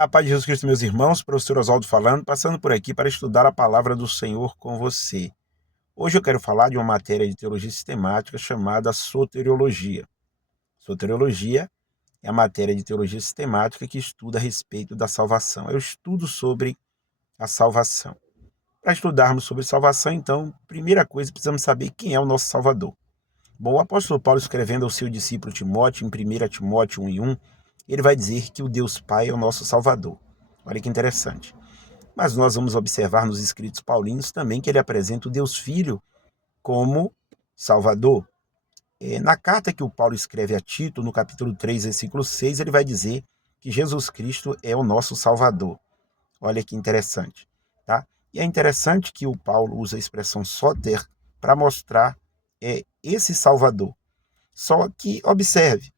A paz de Jesus Cristo, meus irmãos, professor Oswaldo falando, passando por aqui para estudar a palavra do Senhor com você. Hoje eu quero falar de uma matéria de teologia sistemática chamada soteriologia. Soteriologia é a matéria de teologia sistemática que estuda a respeito da salvação. É o estudo sobre a salvação. Para estudarmos sobre salvação, então, primeira coisa, precisamos saber quem é o nosso Salvador. Bom, o apóstolo Paulo, escrevendo ao seu discípulo Timóteo, em 1 Timóteo 1:1, ele vai dizer que o Deus Pai é o nosso Salvador. Olha que interessante. Mas nós vamos observar nos escritos paulinos também que ele apresenta o Deus Filho como Salvador. Na carta que o Paulo escreve a Tito, no capítulo 3, versículo 6, ele vai dizer que Jesus Cristo é o nosso Salvador. Olha que interessante, tá? E é interessante que o Paulo usa a expressão soter para mostrar esse Salvador. Só que, observe,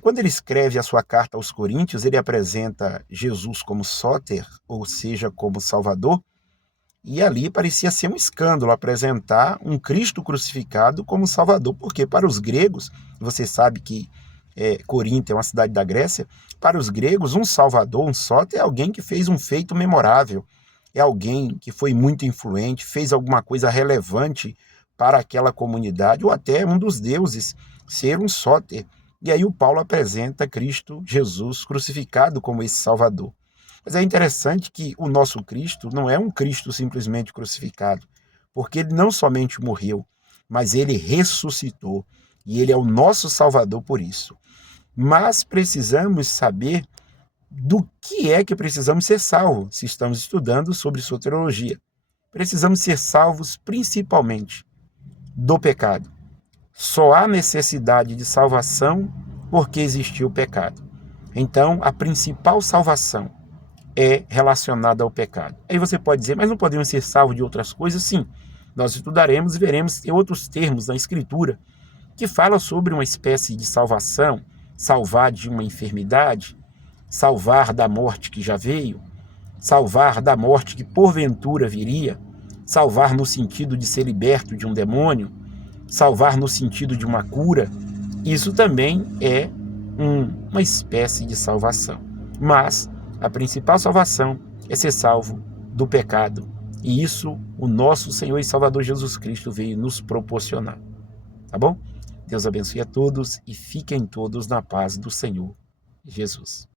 quando ele escreve a sua carta aos Coríntios, ele apresenta Jesus como sóter, ou seja, como Salvador, e ali parecia ser um escândalo apresentar um Cristo crucificado como Salvador, porque para os gregos, você sabe que Corinto é uma cidade da Grécia, para os gregos um Salvador, um sóter, é alguém que fez um feito memorável, é alguém que foi muito influente, fez alguma coisa relevante para aquela comunidade, ou até um dos deuses ser um sóter. E aí o Paulo apresenta Cristo Jesus crucificado como esse Salvador. Mas é interessante que o nosso Cristo não é um Cristo simplesmente crucificado, porque ele não somente morreu, mas ele ressuscitou, e ele é o nosso Salvador por isso. Mas precisamos saber do que é que precisamos ser salvos, se estamos estudando sobre soteriologia. Precisamos ser salvos principalmente do pecado. Só há necessidade de salvação porque existiu o pecado. Então, a principal salvação é relacionada ao pecado. Aí você pode dizer, mas não podemos ser salvos de outras coisas? Sim, nós estudaremos e veremos outros termos na Escritura que falam sobre uma espécie de salvação, salvar de uma enfermidade, salvar da morte que já veio, salvar da morte que porventura viria, salvar no sentido de ser liberto de um demônio, salvar no sentido de uma cura. Isso também é uma espécie de salvação. Mas a principal salvação é ser salvo do pecado. E isso o nosso Senhor e Salvador Jesus Cristo veio nos proporcionar. Tá bom? Deus abençoe a todos e fiquem todos na paz do Senhor Jesus.